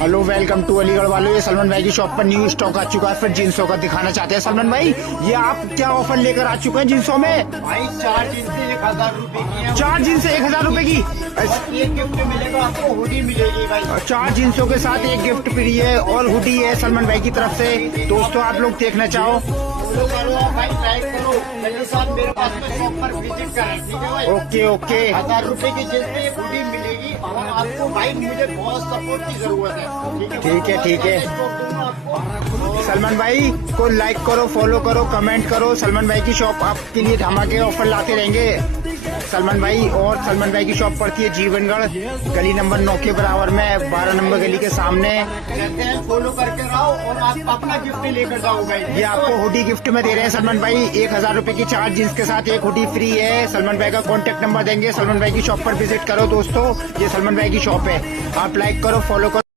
Hello welcome to Aligarh वालों। ये सलमान भाई की शॉप पर न्यू स्टॉक आ चुका है, फिर जींसों का दिखाना चाहते हैं। सलमान भाई, ये आप क्या ऑफर लेकर आ चुके हैं जींसों में? भाई 4 जींस 1000 रुपए की है। 4 जींस 1000 रुपए की। एक गिफ्ट मिलेगा आपको, हुडी मिलेगी भाई। 4 जींसों के साथ एक गिफ्ट फ्री है और हुडी है सलमान भाई की तरफ से। दोस्तों आप लोग देखना चाहो फॉलो करो भाई, लाइक करो, मेरे साथ मेरे पास में शॉप पर विजिट करें, ठीक है भाई। Okay okay. 1000 रुपए की जींस में एक हुडी मिलेगी और आपको भाई मुझे बहुत सपोर्ट की जरूरत है, ठीक है। आपको सलमान भाई को लाइक करो, फॉलो करो, कमेंट करो। सलमान भाई की शॉप आपके लिए धमाके ऑफर लाते रहेंगे सलमान भाई। और सलमान भाई की शॉप पड़ती है जीवनगढ़, गली नंबर 9 के बराबर में, 12 नंबर गली के सामने। कहते हैं फॉलो करके रहो और आप अपना गिफ्ट लेकर जाओ भाई। ये आपको हुडी गिफ्ट में दे रहे हैं सलमान भाई। 1000 रुपए की 4 जींस के साथ एक हुडी फ्री है। सलमान भाई का कॉन्टेक्ट नंबर देंगे, सलमान भाई की शॉप पर विजिट करो दोस्तों। ये सलमान भाई की शॉप है, आप लाइक करो, फॉलो करो।